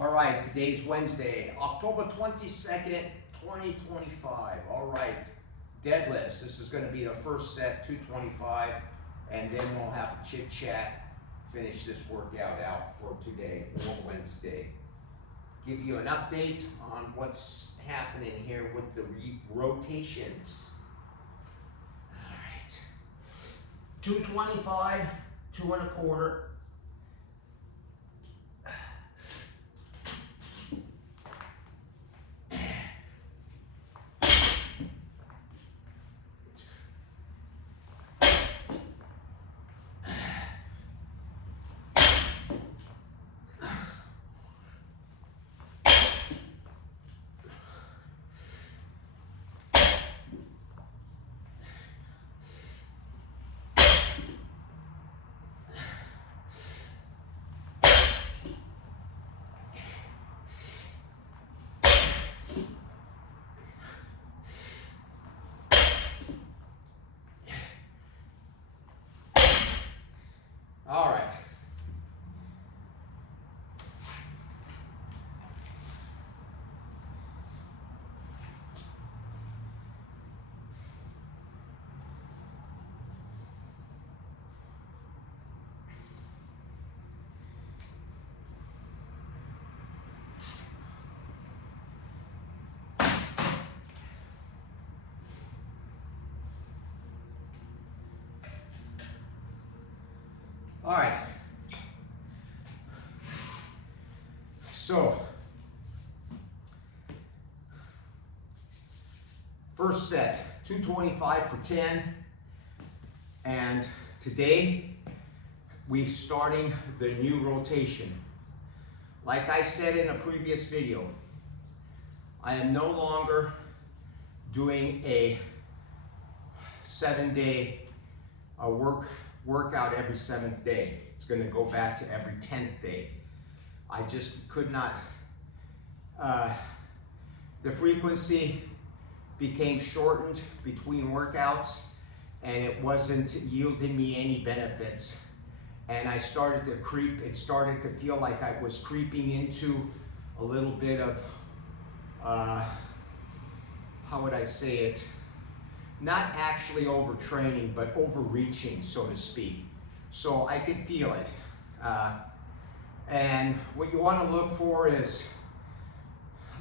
All right, today's Wednesday, October 22nd, 2025. All right, deadlifts. This is going to be the first set, 225, and then we'll have a chit chat, finish this workout out for today, for Wednesday. Give you an update on what's happening here with the rotations. All right, 225, 2¼ All right. All right. So, first set, 225 for 10. And today, we're starting the new rotation. Like I said in a previous video, I am no longer doing a 7-day workout every 7th day. It's going to go back to every 10th day. I just could not, the frequency became shortened between workouts and it wasn't yielding me any benefits. And I started to creep, it started to feel like I was creeping into a little bit of, how would I say it? Not actually overtraining, but overreaching, so to speak. So I could feel it. And what you want to look for is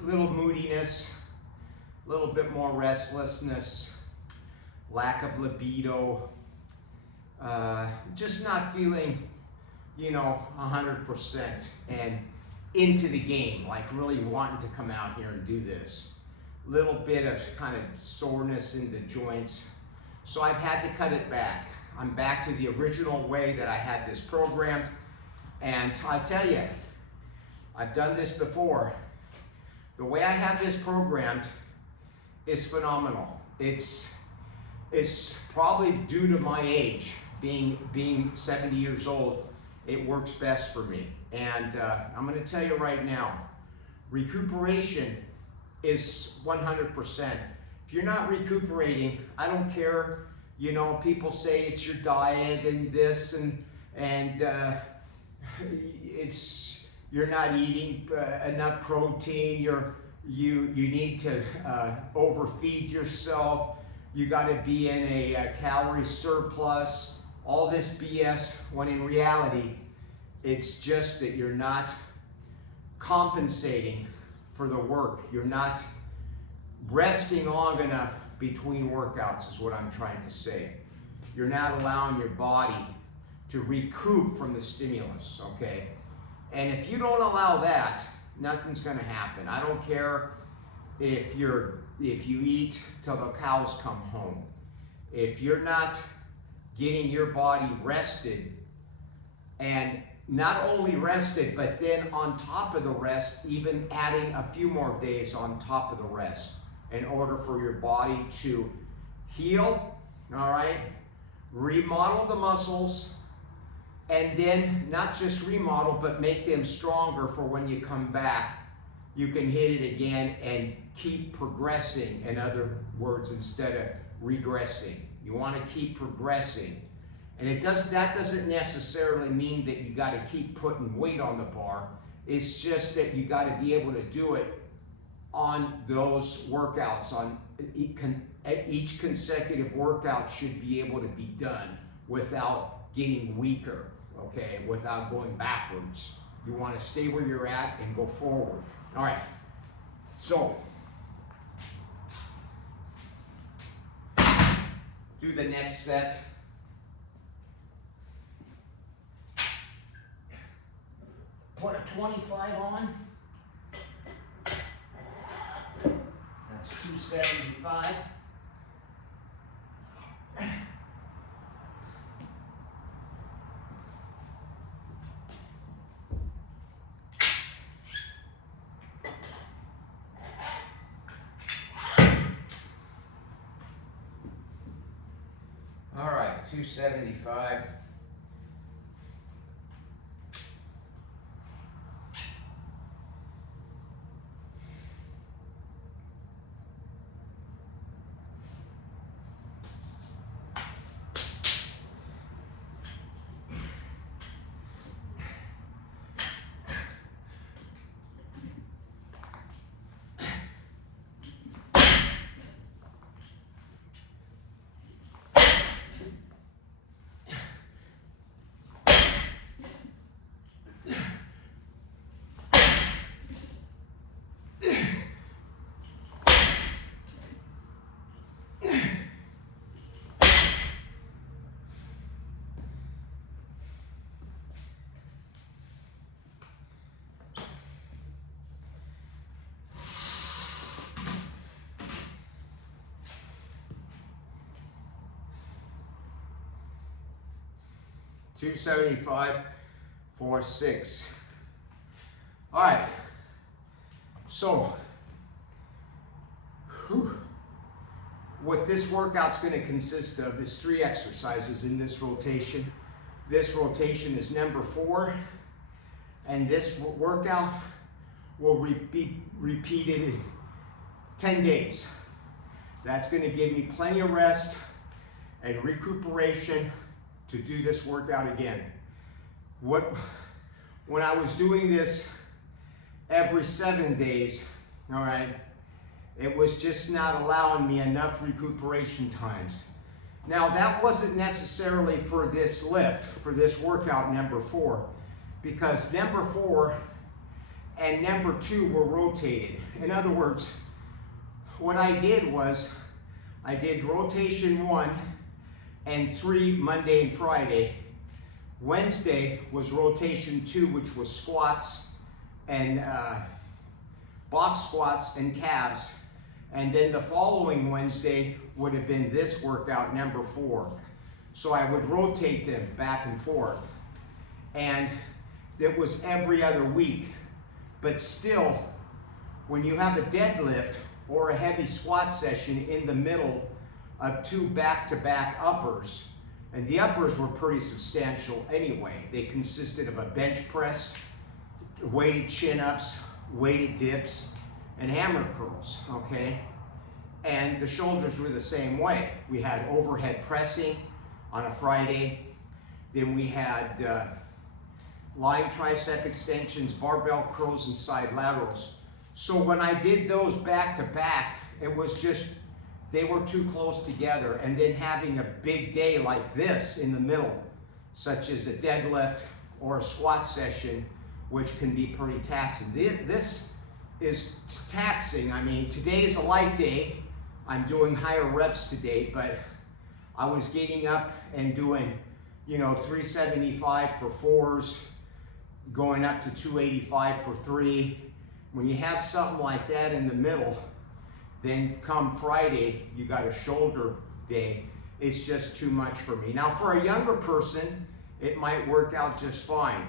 a little moodiness, a little bit more restlessness, lack of libido, just not feeling, 100% and into the game, like really wanting to come out here and do this. Little bit of kind of soreness in the joints. So I've had to cut it back. I'm back to the original way that I had this programmed. And I tell you, I've done this before. The way I have this programmed is phenomenal. It's probably due to my age, being 70 years old, it works best for me. And I'm gonna tell you right now, recuperation is 100%. If you're not recuperating, I don't care, people say it's your diet and this and you're not eating enough protein, you need to overfeed yourself, you gotta be in a calorie surplus, all this BS, when in reality, it's just that you're not compensating for the work. You're not resting long enough between workouts is what I'm trying to say. You're not allowing your body to recoup from the stimulus, okay? And if you don't allow that, nothing's gonna happen. I don't care if you eat till the cows come home. If you're not getting your body rested, and not only rested, but then on top of the rest, even adding a few more days on top of the rest in order for your body to heal, all right? Remodel the muscles, and then not just remodel, but make them stronger for when you come back, you can hit it again and keep progressing. In other words, instead of regressing. You want to keep progressing. And that doesn't necessarily mean that you got to keep putting weight on the bar. It's just that you got to be able to do it on those workouts. On each consecutive workout should be able to be done without getting weaker, okay, without going backwards. You want to stay where you're at and go forward. All right, so do the next set. Put a 25 on. That's 275. All right, 275. $275 for 6. All right, so what this workout's going to consist of is 3 exercises in this rotation. This rotation is number 4, and this workout will be repeated in 10 days. That's going to give me plenty of rest and recuperation to do this workout again. When I was doing this every 7 days, all right, it was just not allowing me enough recuperation times. Now that wasn't necessarily for this lift, for this workout number 4, because number 4 and number 2 were rotated. In other words, what I did was I did rotation 1 and 3 Monday and Friday. Wednesday was rotation 2, which was squats and box squats and calves. And then the following Wednesday would have been this workout, number 4. So I would rotate them back and forth. And it was every other week. But still, when you have a deadlift or a heavy squat session in the middle of 2 back-to-back uppers, and the uppers were pretty substantial anyway. They consisted of a bench press, weighted chin-ups, weighted dips, and hammer curls, okay? And the shoulders were the same way. We had overhead pressing on a Friday. Then we had lying tricep extensions, barbell curls, and side laterals. So when I did those back-to-back, it was just, they were too close together. And then having a big day like this in the middle, such as a deadlift or a squat session, which can be pretty taxing. This is taxing. I mean, today is a light day. I'm doing higher reps today, but I was getting up and doing, 375 for 4s, going up to 285 for 3. When you have something like that in the middle, then come Friday, you got a shoulder day. It's just too much for me. Now, for a younger person, it might work out just fine,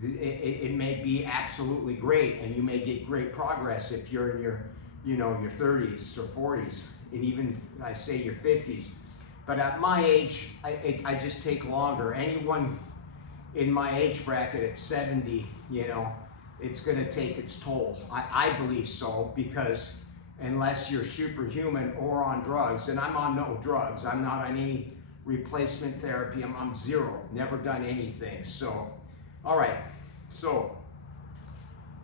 It may be absolutely great, and you may get great progress if you're in your, your 30s or 40s, and even I say your 50s. But at my age, I just take longer. Anyone in my age bracket at 70, it's going to take its toll. I believe so, because unless you're superhuman or on drugs, and I'm on no drugs, I'm not on any replacement therapy, I'm on zero, never done anything. So, all right, so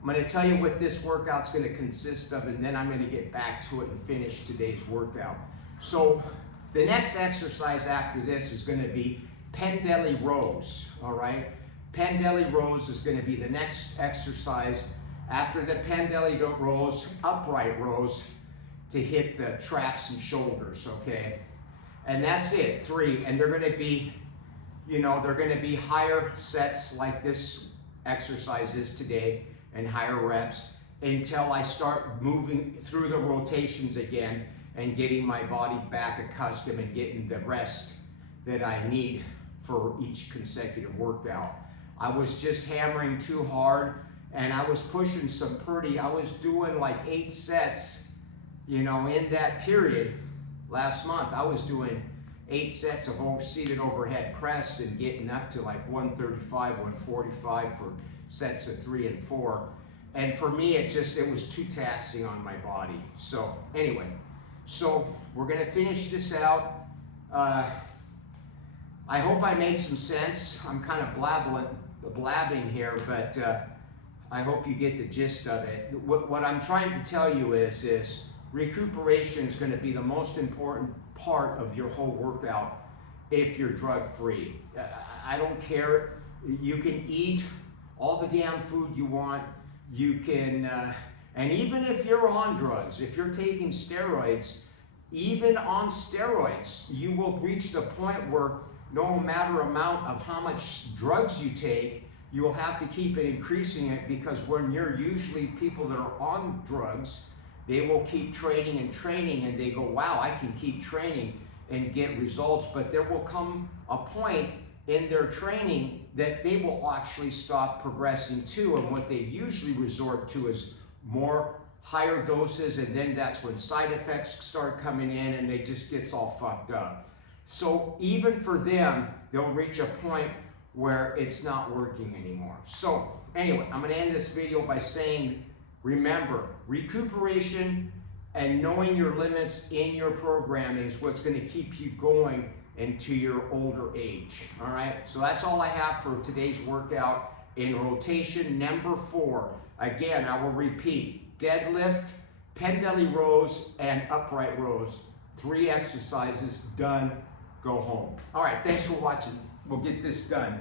I'm going to tell you what this workout's going to consist of, and then I'm going to get back to it and finish today's workout. So the next exercise after this is going to be Pendelly rows, all right? Pendelly rows is going to be the next exercise. After the Pendelly rows, upright rows to hit the traps and shoulders, okay? And that's it, 3. And they're going to be, they're going to be higher sets like this exercise is today and higher reps until I start moving through the rotations again and getting my body back accustomed and getting the rest that I need for each consecutive workout. I was just hammering too hard, and I was pushing I was doing like 8 sets, in that period last month. I was doing 8 sets of seated overhead press and getting up to like 135, 145 for sets of 3 and 4. And for me, it was too taxing on my body. So anyway, we're gonna finish this out. I hope I made some sense. I'm kind of blabbing here, but I hope you get the gist of it. What I'm trying to tell you is recuperation is going to be the most important part of your whole workout if you're drug-free. I don't care. You can eat all the damn food you want. You can, and even if you're on drugs, if you're taking steroids, even on steroids, you will reach the point where no matter amount of how much drugs you take, you will have to keep it increasing it, because when you're usually people that are on drugs, they will keep training and they go, wow, I can keep training and get results. But there will come a point in their training that they will actually stop progressing too. And what they usually resort to is more higher doses. And then that's when side effects start coming in and they just gets all fucked up. So even for them, they'll reach a point where it's not working anymore. So anyway, I'm gonna end this video by saying, remember, recuperation and knowing your limits in your program is what's gonna keep you going into your older age, all right? So that's all I have for today's workout in rotation number 4. Again, I will repeat, deadlift, Pendelly rows, and upright rows. 3 exercises, done. Go home. All right, thanks for watching. We'll get this done.